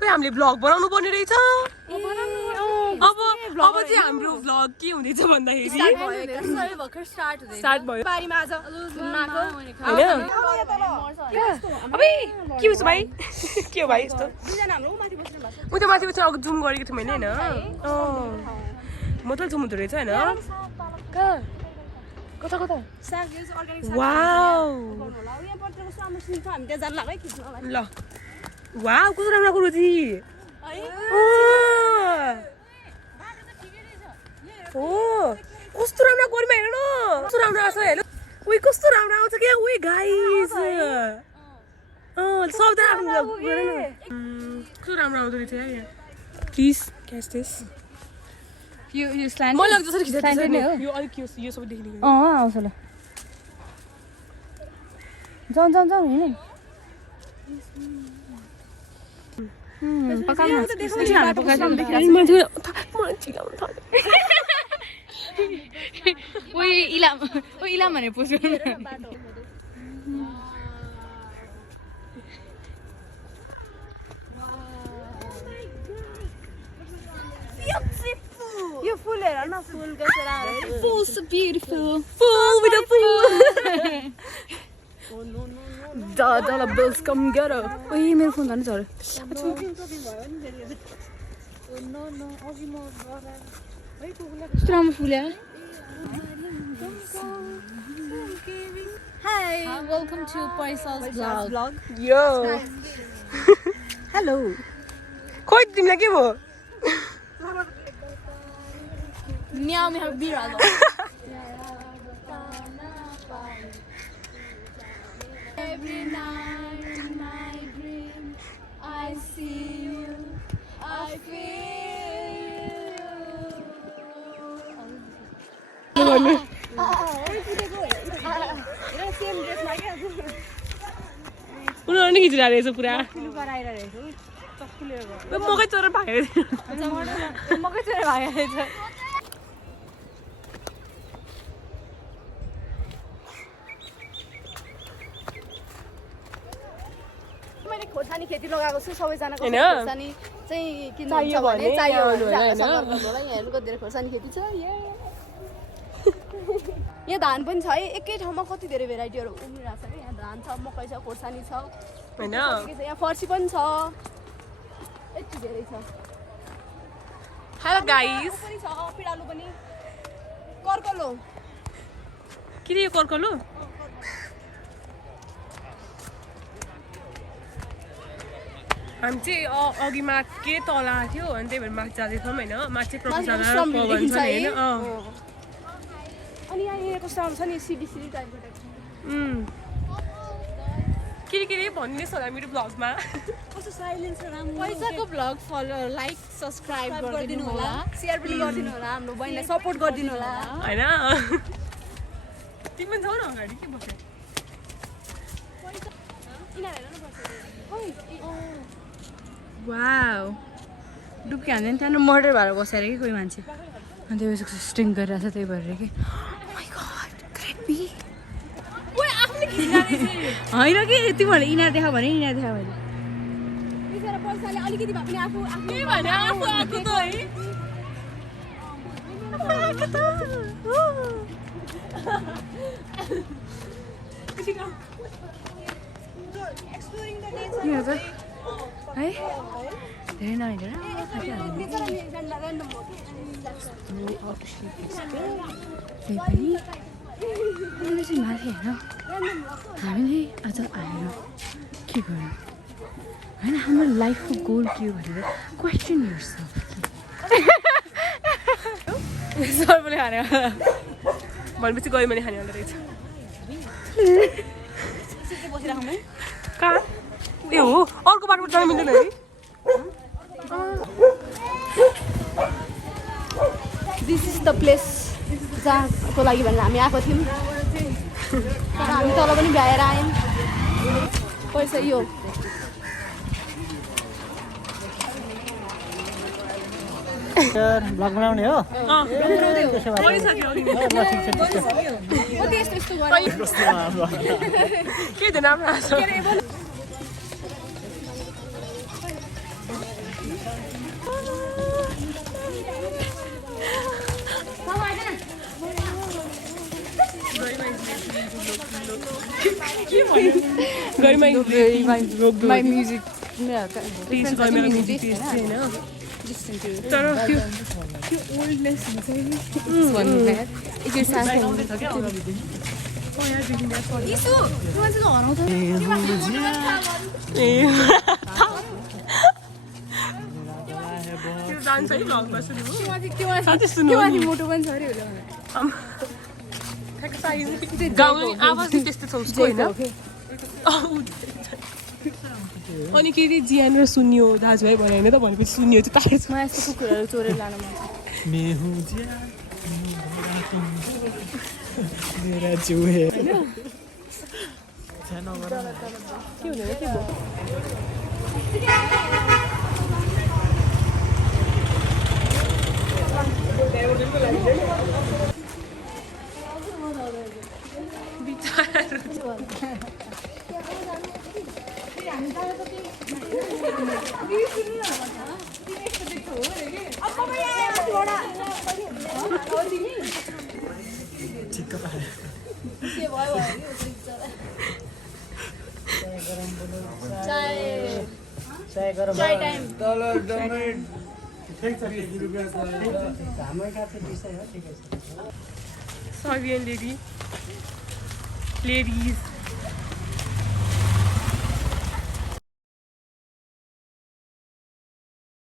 खै हामीले भ्लग बनाउनु पर्ने रहेछ अब चाहिँ हाम्रो भ्लग के हुँदैछ भन्दाखेरि स्टार्ट भयो बारीमा आज अबे के हुन्छ भाइ के हो भाइ यस्तो उ त्यो माथि अघि जुम गरेको थियौँ होइन म त झुम हुँदो रहेछ होइन कता कता वाउ ल वाउ कस्तो राम्रो गुरुजी हो कस्तो राम्रो गोरमा हेर्नु कस्तो राम्रो आउँछ हेर्नु उही कस्तो राम्रो आउँछ क्या उही गाइस सब आफ्नो कस्तो राम्रो आउँदो रहेछ यहाँ प्लिज क्याच दिस यो स्ल्यान्ड मलाई जसरी खिच्दै यो अलिक यो सबै देख्ने आउँछ ल जाउँ हिँड इलाम भनेर पुछ यो फुल हेर न फुल कसरी फुल so beautiful full with a pool dollar bills come get up ओइ मेरो फोन जान्छ अरे राम्रो फुल यार Hi, welcome to Paisal's vlog. Yo. Hello. खोइ तिमीलाई के भयो Now we have beer along. Every night in my dream, I see you, I feel you. उनीहरू नै खिचिरहेको रहेछ पुरा मकै चोरेर भागेर मकै चोरेर भागेको रहेछ मैले खोर्सानी खेती लगाएको छु सबैजनाको खोर्सानी चाहिँ किन्नु भने चाहियो होला यहाँ धेरै खोर्सानी खेती छ यहाँ धान पनि छ है एकै ठाउँमा कति धेरै भेराइटीहरू उम्रिरहेको छ यहाँ धान छ मकै छ खोर्सानी छ हैन यहाँ फर्सी पनि छ यति धेरै छ हेलो गाइस पनि छ पिडालु पनि कर्कलो के यो कर्कलो हामी चाहिँ अघि के तल आएको थियो अनि त्यही भएर माथि जाँदैछौँ होइन माथि प्रयोगशाला पवन छ होइन अनि यहाँ कस्तो आउँछ नि सिडी टाइपको के भन्नुहोस् होला मेरो भ्लगमा कस्तो साइलेन्स राम्रो पैसाको भ्लग फलो लाइक सब्स्क्राइब गरिदिनु होला शेयर पनि गरिदिनु होला हाम्रो बहिनीलाई सपोर्ट गरिदिनु होला हैन तिमी पनि छौ न अगाडि के बस्यो वाउ डुब्की हान्दैन त्यहाँ मर्डर भएर बसेर कि कोही मान्छे अनि त्यो उसको स्टिङ गरिरहेको छ त्यही भएर कि माई गॉड क्रेपी ओए आफूले खिच्न होइन कि तिमीहरूले इनार देखा भने इनार देखा भने बिचरा पैसाले अलिकति भए पनि आफू के भने आफू आको त है एक्सप्लोरिङ द नेचर है धेरै नहिँडेर त्यही पनि चाहिँ माथि होइन हामीले आज आएर के गर्यौँ होइन हाम्रो लाइफको गोल के हो भनेर क्वेसन हेर्छ सर्पले खाने भनेपछि गयो भने खाने रहेछ कहाँ ए हो अर्को बाटोबाट जानु मिल्दैन है दिस इज द प्लेस जहाँको लागि भनेर हामी आएको थियौँ तर हामी तल पनि भ्याएर आयौँ पैसा यो ब्लग बनाउने हो के नाम Garima My music. Taste Garima music taste चाहिँ होइन तर त्यो ओल्डनेस हुन्छ नि भन्नु यार एकचोटि सास आउँछ क्या इसो त्यो मान्छे त हराउँछ ए त्यो जान्छ है भ्लगमा सुन्नु त्यो माथि मोटो पनि छ अरे होला गाउने आवाज नै त्यस्तो छ उसको होइन अनि के अरे जियान र सुन्यो दाजुभाइ भन्यो होइन त भनेपछि सुन्यो चाहिँ पाएको छ मलाई यस्तो कुकुरहरू चोरेर लानु मन छ के हुँदैन के भयो Sorry, ladies.